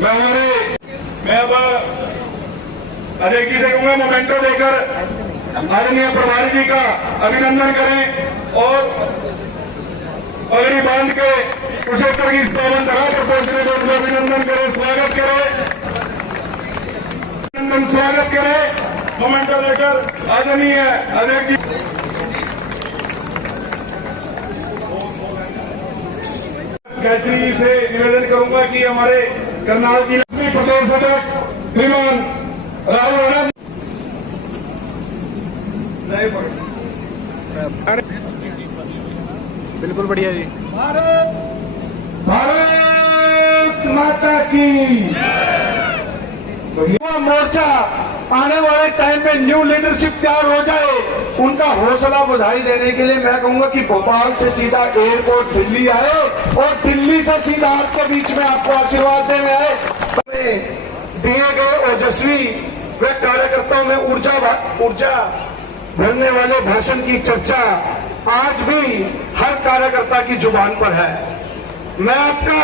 मैं अब अजय जी से कहूंगा मोमेंटो देकर आदरणीय प्रभारी जी का अभिनंदन करें और पगड़ी बांध के कुरुक्षेत्र की इस पावन धरा पर पहुंचने पर उनका अभिनंदन करें, स्वागत करें, मोमेंटो देकर आदरणीय अजय जी। गायत्री जी से निवेदन करूंगा कि हमारे करनाल की प्रदेश अध्यक्ष श्रीमान राहुल राणा बिल्कुल बढ़िया जी। भारत माता की युवा मोर्चा आने वाले टाइम पे न्यू लीडरशिप तैयार हो जाए, उनका हौसला बधाई देने के लिए मैं कहूंगा कि भोपाल से सीधा एयरपोर्ट दिल्ली आए और दिल्ली से सीधा आपके बीच में आपको आशीर्वाद देने आए। दिए गए ओजस्वी व कार्यकर्ताओं में ऊर्जा भरने वाले भाषण की चर्चा आज भी हर कार्यकर्ता की जुबान पर है। मैं आपका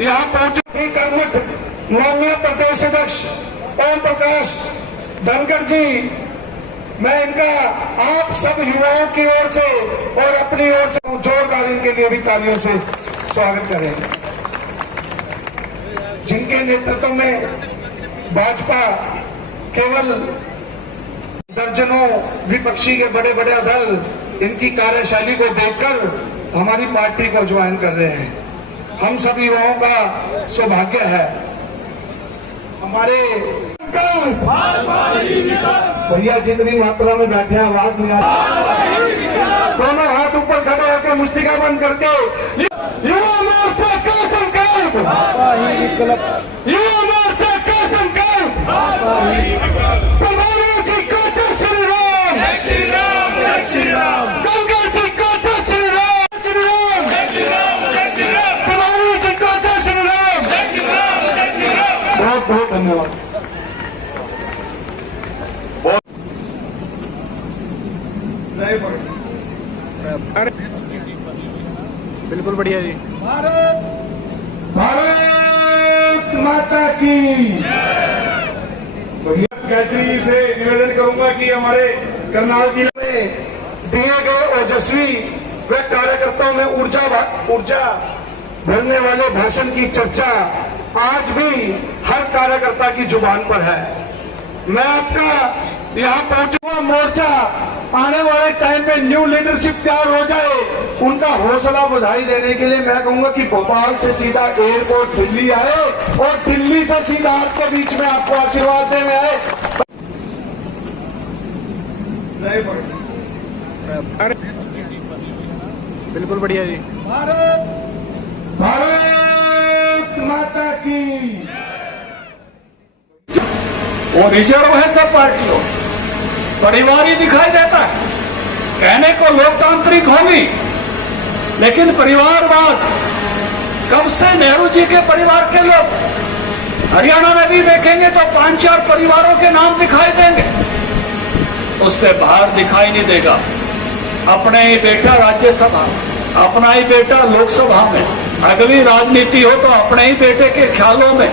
यहाँ पहुंचे कर्मठ माननीय प्रदेश अध्यक्ष ओम प्रकाश धनखड़ जी, मैं इनका आप सब युवाओं की ओर से और अपनी ओर से जोरदार इनके लिए भी तालियों से स्वागत करें, जिनके नेतृत्व में भाजपा केवल दर्जनों विपक्षी के बड़े बड़े दल इनकी कार्यशैली को देखकर हमारी पार्टी को ज्वाइन कर रहे हैं। हम सभी युवाओं का सौभाग्य है। हमारे भैया जितनी मात्रा में बैठे हैं आवाज नहीं आ रही, दोनों हाथ ऊपर खड़े होकर मुस्तिका बंद करके युवा मोर्चा का संकल्प, युवा मोर्चा का संकल्प, प्रधानमंत्री जी का जय श्री राम, जय श्री राम, जय श्री राम, गंगा जी का जय श्री राम, जय श्री राम, जय श्री राम, जय श्री राम, प्रधानमंत्री जी का जय श्री राम, जय श्री राम, जय श्री राम। बहुत बहुत धन्यवाद। बिल्कुल बढ़िया जी। भारत माता की गायत्री जी से निवेदन करूंगा कि हमारे करनाल जिले में दिए गए ओजस्वी व कार्यकर्ताओं में ऊर्जा भरने वाले भाषण की चर्चा आज भी हर कार्यकर्ता की जुबान पर है। मैं आपका यहाँ पहुंचा मोर्चा आने वाले टाइम पे न्यू लीडरशिप तैयार हो जाए, उनका हौसला बधाई देने के लिए मैं कहूंगा कि भोपाल से सीधा एयरपोर्ट दिल्ली आए और दिल्ली से सीधा आपके बीच में आपको आशीर्वाद देने आए। बिल्कुल बढ़िया जी। भारत माता की वो रिजर्व है सब पार्टियों, परिवार ही दिखाई देता है। कहने को लोकतांत्रिक होगी, लेकिन परिवारवाद कब से नेहरू जी के परिवार के लोग हरियाणा में भी देखेंगे तो 5-4 परिवारों के नाम दिखाई देंगे, उससे बाहर दिखाई नहीं देगा। अपने ही बेटा राज्यसभा, अपना ही बेटा लोकसभा में, अगली राजनीति हो तो अपने ही बेटे के ख्यालों में,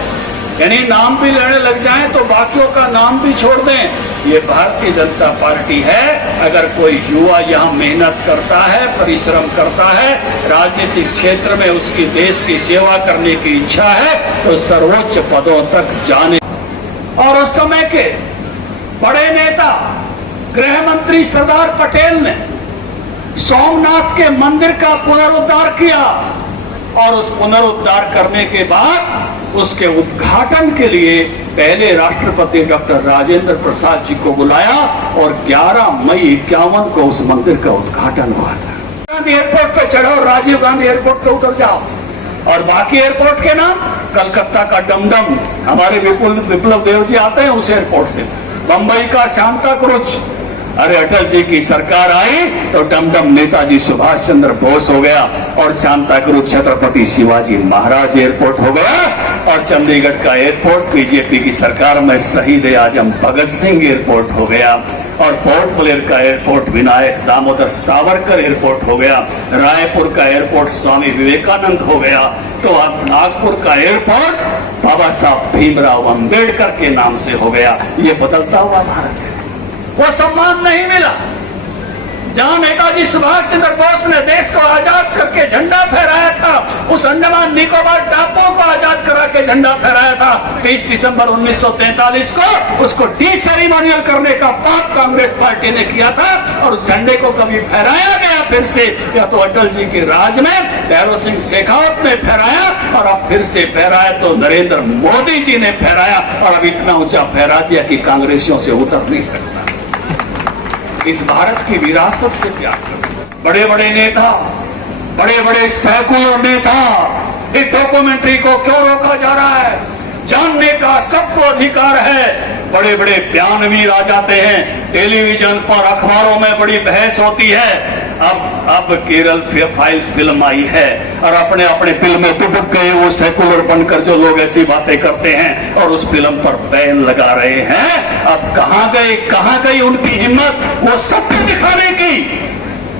यानी नाम भी लेने लग जाएं तो बाकियों का नाम भी छोड़ दें। ये भारतीय जनता पार्टी है। अगर कोई युवा यहाँ मेहनत करता है, परिश्रम करता है, राजनीतिक क्षेत्र में उसकी देश की सेवा करने की इच्छा है तो सर्वोच्च पदों तक जाने। और उस समय के बड़े नेता गृह मंत्री सरदार पटेल ने सोमनाथ के मंदिर का पुनरुद्धार किया और उस पुनरुद्धार करने के बाद उसके उद्घाटन के लिए पहले राष्ट्रपति डॉक्टर राजेंद्र प्रसाद जी को बुलाया और 11 मई 51 को उस मंदिर का उद्घाटन हुआ था। गांधी एयरपोर्ट पे चढ़ो, राजीव गांधी एयरपोर्ट पे उतर जाओ, और बाकी एयरपोर्ट के नाम कलकत्ता का डमडम, हमारे विप्लव देव जी आते हैं उस एयरपोर्ट से, बंबई का शांता क्रूज, अरे अटल जी की सरकार आई तो डमडम नेताजी सुभाष चंद्र बोस हो गया और सांताक्रूज छत्रपति शिवाजी महाराज एयरपोर्ट हो गया और चंडीगढ़ का एयरपोर्ट बीजेपी की सरकार में शहीद आजम भगत सिंह एयरपोर्ट हो गया और पोर्ट ब्लेयर का एयरपोर्ट विनायक दामोदर सावरकर एयरपोर्ट हो गया, रायपुर का एयरपोर्ट स्वामी विवेकानंद हो गया, तो अब नागपुर का एयरपोर्ट बाबा साहब भीमराव अंबेडकर के नाम से हो गया। ये बदलता हुआ भारत है। वो सम्मान नहीं मिला जहां नेताजी सुभाष चंद्र बोस ने देश को आजाद करके झंडा फहराया था, उस अंडमान निकोबार टापुओं को आजाद करा के झंडा फहराया था 30 दिसंबर 1943 को। उसको डी सेरेमोनियल करने का पाप कांग्रेस पार्टी ने किया था और उस झंडे को कभी फहराया गया फिर से, या तो अटल जी के राज में भैरव सिंह शेखावत ने फहराया और अब फिर से फहराया तो नरेंद्र मोदी जी ने फहराया, और अब इतना ऊंचा फहरा दिया कि कांग्रेसियों से उतर नहीं सकता। इस भारत की विरासत से प्यार करो। बड़े बड़े नेता, बड़े बड़े सैकड़ों नेता, इस डॉक्यूमेंट्री को क्यों रोका जा रहा है? जानने का सबको अधिकार है। बड़े बड़े बयानवीर आ जाते हैं, टेलीविजन पर अखबारों में बड़ी बहस होती है। अब केरल फाइल्स फिल्म आई है और अपने अपने फिल्म में दुबक गए वो सेकुलर बनकर जो लोग ऐसी बातें करते हैं और उस फिल्म पर बैन लगा रहे हैं। अब कहां गई उनकी हिम्मत वो सत्य दिखाने की,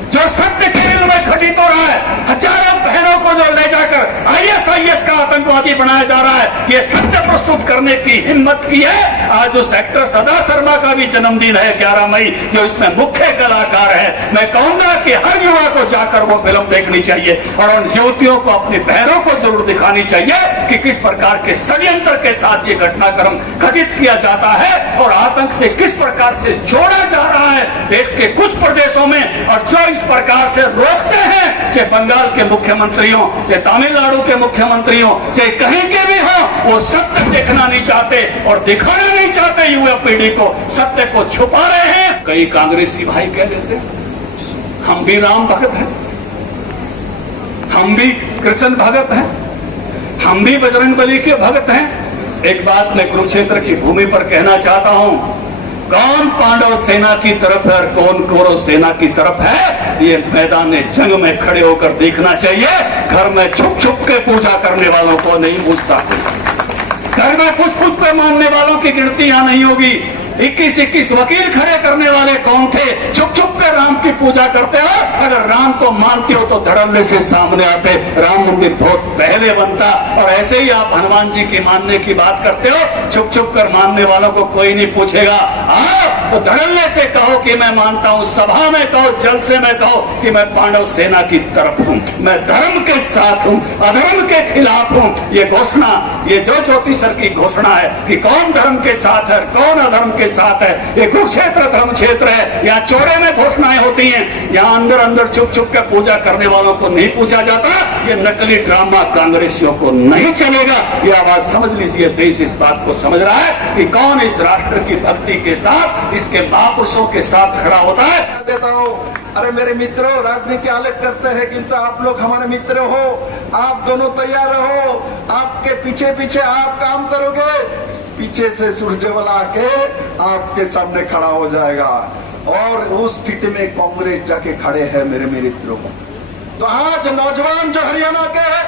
जो सत्य केरल में घटित हो रहा है। हजारों बहनों को जो ले जाकर आईएसआईएस का आतंकवादी बनाया जा रहा है, ये सत्य प्रस्तुत करने की हिम्मत की है। आज उस एक्टर सदा शर्मा का भी जन्मदिन है 11 मई, जो इसमें मुख्य कलाकार है। मैं कहूंगा कि हर युवा को जाकर वो फिल्म देखनी चाहिए और उन युवतियों को, अपनी बहनों को जरूर दिखानी चाहिए कि किस प्रकार के षड्यंत्र के साथ ये घटनाक्रम घटित किया जाता है और आतंक से किस प्रकार से जोड़ा जा रहा है देश के कुछ प्रदेशों में, और जो इस प्रकार से रोकते हैं, चाहे बंगाल के मुख्यमंत्रियों, चाहे तमिलनाडु के मुख्यमंत्रियों, चाहे कहीं के भी हो, वो सत्य देखना नहीं चाहते और दिखाना नहीं चाहते युवा पीढ़ी को, सत्य को छुपा रहे हैं। कई कांग्रेसी भाई कह देते हैं हम भी राम भगत हैं, हम भी कृष्ण भगत हैं, हम भी बजरंगबली के भगत हैं। एक बात मैं कुरुक्षेत्र की भूमि पर कहना चाहता हूं, कौन पांडव सेना की तरफ है और कौन कौरव सेना की तरफ है, ये मैदान जंग में खड़े होकर देखना चाहिए। घर में छुप छुप के पूजा करने वालों को नहीं पूछता, घर में कुछ पे मानने वालों की गिनती यहां नहीं होगी। 21-21 वकील खड़े करने वाले कौन थे? चुप चुप पे राम की पूजा करते हो। अगर राम को मानते हो तो धड़ल्ले से सामने आते, राम मंदिर बहुत पहले बनता। और ऐसे ही आप हनुमान जी की मानने की बात करते हो, छुप छुप कर मानने वालों को कोई नहीं पूछेगा। आओ तो धड़ल्ले से कहो कि मैं मानता हूं, सभा में कहो, जलसे में कहो कि मैं पांडव सेना की तरफ हूं, मैं धर्म के साथ हूं, अधर्म के खिलाफ हूं। ये घोषणा, ये जो ज्योतिषर की घोषणा है कि कौन धर्म के साथ है, कौन अधर्म के साथ है, ये कुरुक्षेत्र धर्म क्षेत्र है। यहाँ चौड़े में घोषणाएं होती हैं, यहाँ अंदर अंदर छुप छुप कर पूजा करने वालों को नहीं पूछा जाता। ये नकली ड्रामा कांग्रेसियों को नहीं चलेगा। ये आवाज समझ लीजिए, देश इस बात को समझ रहा है कि कौन इस राष्ट्र की भक्ति के साथ, इसके महापुरुषों के साथ खड़ा होता है। देता हूँ, अरे मेरे मित्रों, राजनीति अलग करते हैं किंतु आप लोग हमारे मित्र हो, आप दोनों तैयार रहो। आपके पीछे पीछे आप काम करोगे, पीछे से सूर्यवला के आपके सामने खड़ा हो जाएगा और उस स्थिति में कांग्रेस जाके खड़े हैं मेरे मित्रों। तो आज नौजवान जो हरियाणा के हैं,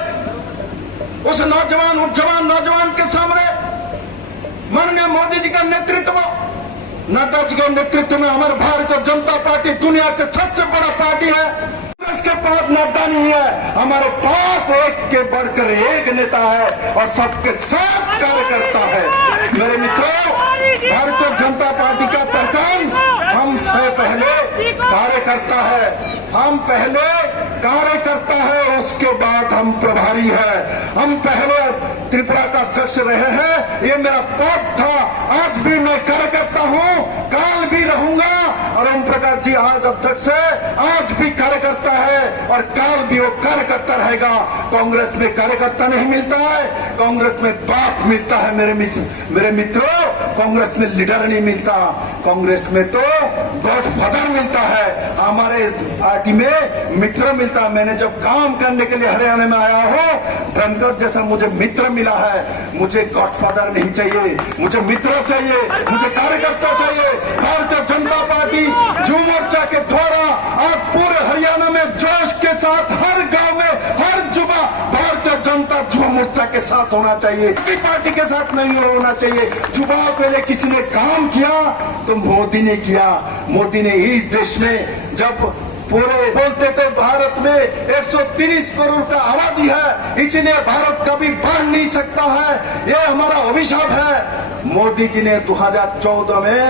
उस नौजवान उज्जवान नौजवान के सामने माननीय मोदी जी का नेतृत्व, नड्डा जी के नेतृत्व में हमारे भारतीय जनता पार्टी दुनिया के सबसे बड़ा पार्टी है। इसके पास नेता नहीं है, हमारे पास एक के बढ़कर एक नेता है और सबके साथ कार्यकर्ता है। मेरे मित्रों, भारतीय जनता पार्टी का पहचान हमसे पहले कार्यकर्ता है, हम पहले कार्यकर्ता है, उसके बाद हम प्रभारी है। हम पहले त्रिपुरा का अध्यक्ष रहे हैं, ये मेरा पद था। आज भी मैं कार्यकर्ता हूँ, काल भी रहूंगा। और ओम प्रकाश जी आज अध्यक्ष है, आज भी कार्यकर्ता है और काल भी वो कार्यकर्ता रहेगा। कांग्रेस में कार्यकर्ता नहीं मिलता है, कांग्रेस में बाप मिलता है। मेरे मित्रों, कांग्रेस में लीडर नहीं मिलता, कांग्रेस में तो गॉडफादर मिलता है। हमारे पार्टी में मित्र मिलता है। मैंने जब काम करने के लिए हरियाणा में आया हूँ, धनखड़ जैसा मुझे मित्र मिला है। मुझे गॉडफादर नहीं चाहिए, मुझे मित्र चाहिए, मुझे कार्यकर्ता चाहिए। भारतीय जनता पार्टी युवा मोर्चा के द्वारा आज पूरे हरियाणा में जोश के साथ हर गांव में हर युवा भारतीय जनता युवा मोर्चा के साथ होना चाहिए, किसी पार्टी के साथ नहीं होना चाहिए। युवाओं के लिए किसी ने काम किया तो मोदी ने किया। मोदी ने इस देश में जब पूरे बोलते थे भारत में 130 करोड़ का आबादी है, इसलिए भारत कभी बढ़ नहीं सकता है, ये हमारा अभिशाप है। मोदी जी ने 2014 में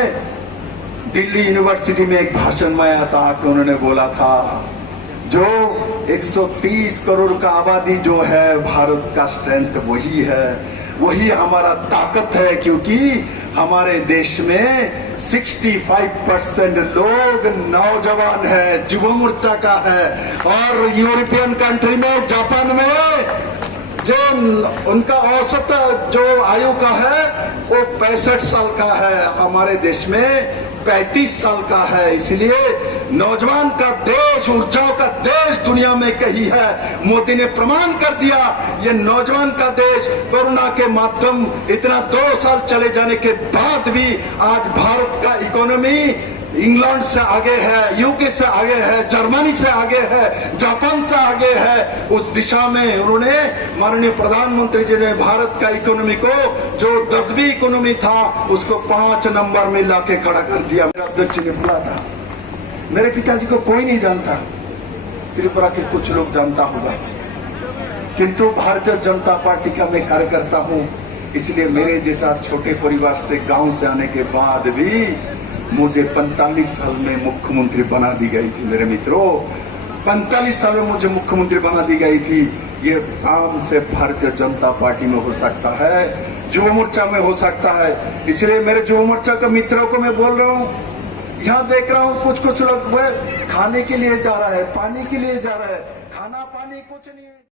दिल्ली यूनिवर्सिटी में एक भाषण में आया था कि उन्होंने बोला था जो 130 करोड़ का आबादी जो है भारत का स्ट्रेंथ वही है, वही हमारा ताकत है, क्योंकि हमारे देश में 65% लोग नौजवान है, युवा मोर्चा का है। और यूरोपियन कंट्री में, जापान में जो उनका औसत जो आयु का है वो 65 साल का है, हमारे देश में 35 साल का है। इसलिए नौजवान का देश, ऊर्जाओं का देश दुनिया में कहीं है। मोदी ने प्रमाण कर दिया ये नौजवान का देश। कोरोना के माध्यम इतना 2 साल चले जाने के बाद भी आज भारत का इकोनॉमी इंग्लैंड से आगे है, यूके से आगे है, जर्मनी से आगे है, जापान से आगे है। उस दिशा में उन्होंने, माननीय प्रधानमंत्री जी ने भारत का इकोनॉमी को, जो 10वीं इकोनॉमी था, उसको 5 नंबर में लाके खड़ा कर दिया। मेरा अध्यक्ष ने बोला था, मेरे पिताजी को कोई नहीं जानता, त्रिपुरा के कुछ लोग जानता होगा, किंतु भारतीय जनता पार्टी का मैं कार्यकर्ता हूँ। इसलिए मेरे जैसा छोटे परिवार से, गांव से आने के बाद भी मुझे 45 साल में मुख्यमंत्री बना दी गई थी। मेरे मित्रों, 45 साल में मुझे मुख्यमंत्री बना दी गई थी। ये काम से भारतीय जनता पार्टी में हो सकता है, युवा मोर्चा में हो सकता है। इसलिए मेरे युवा मोर्चा के मित्रों को मैं बोल रहा हूँ, यहाँ देख रहा हूँ कुछ लोग खाने के लिए जा रहा है, पानी के लिए जा रहा है, खाना पानी कुछ नहीं है।